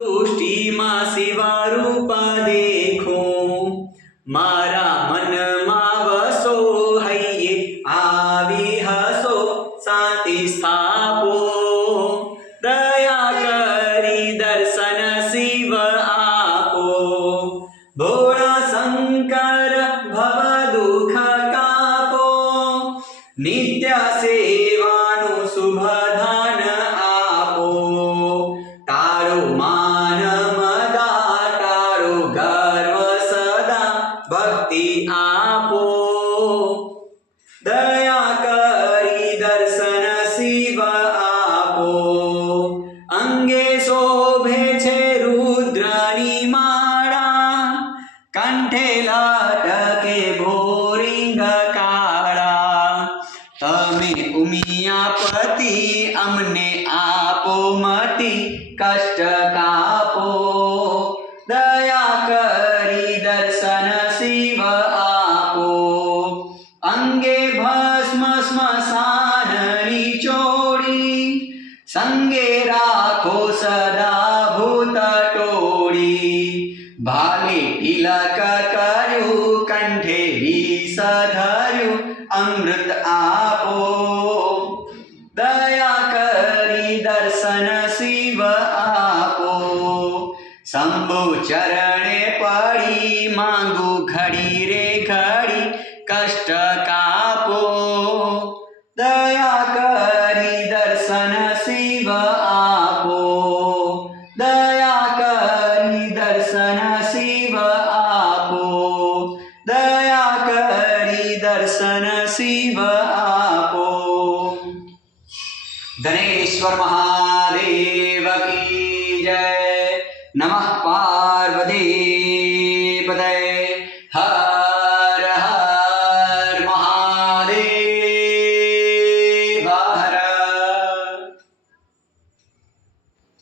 સૃષ્ટિમાં શિવા રૂપ દેખું, મારા મનમાં વસો હૈયે આવી હસો શાંતિ સ્થાપો, દયા કરી દર્શન શિવ આપો, ભોળા શંકર ભવ દુઃખ કાપો, નિત્ય સેવાનું શુભ ધન આપો, તારું માન મદા તારું ગર્વ સદા ભક્તિ આપો, દયા કરી દર્શન શિવ આપો, અંગે શોભે છે રુદ્રની માળા, કંઠે લટકે ભોરિંગ કાળા, તમે ઉમિયાપતિ અમને આપો મતિ કષ્ટ કાપો, દયા કરી દર્શન શિવ આપો, અંગે ભસ્મ સ્મશાનની ચોળી, સંગે રાખો સદા ભૂત ટોળી, ભાલે તિલક કર્યું કંઠે વિષ ધર્યું અમૃત આપો, દયા કરી દર્શન શિવ આપો, શંભુ ચરણે પડી માંગુ ઘડી રે ઘડી કષ્ટ કાપો, દયા કરી દર્શન શિવ આપો, દયા કરી દર્શન શિવ આપો, દયા કરી દર્શન શિવ આપો. ધનેશ્વર મહાદેવ કી જય. નમઃ પાર્વતી પતये.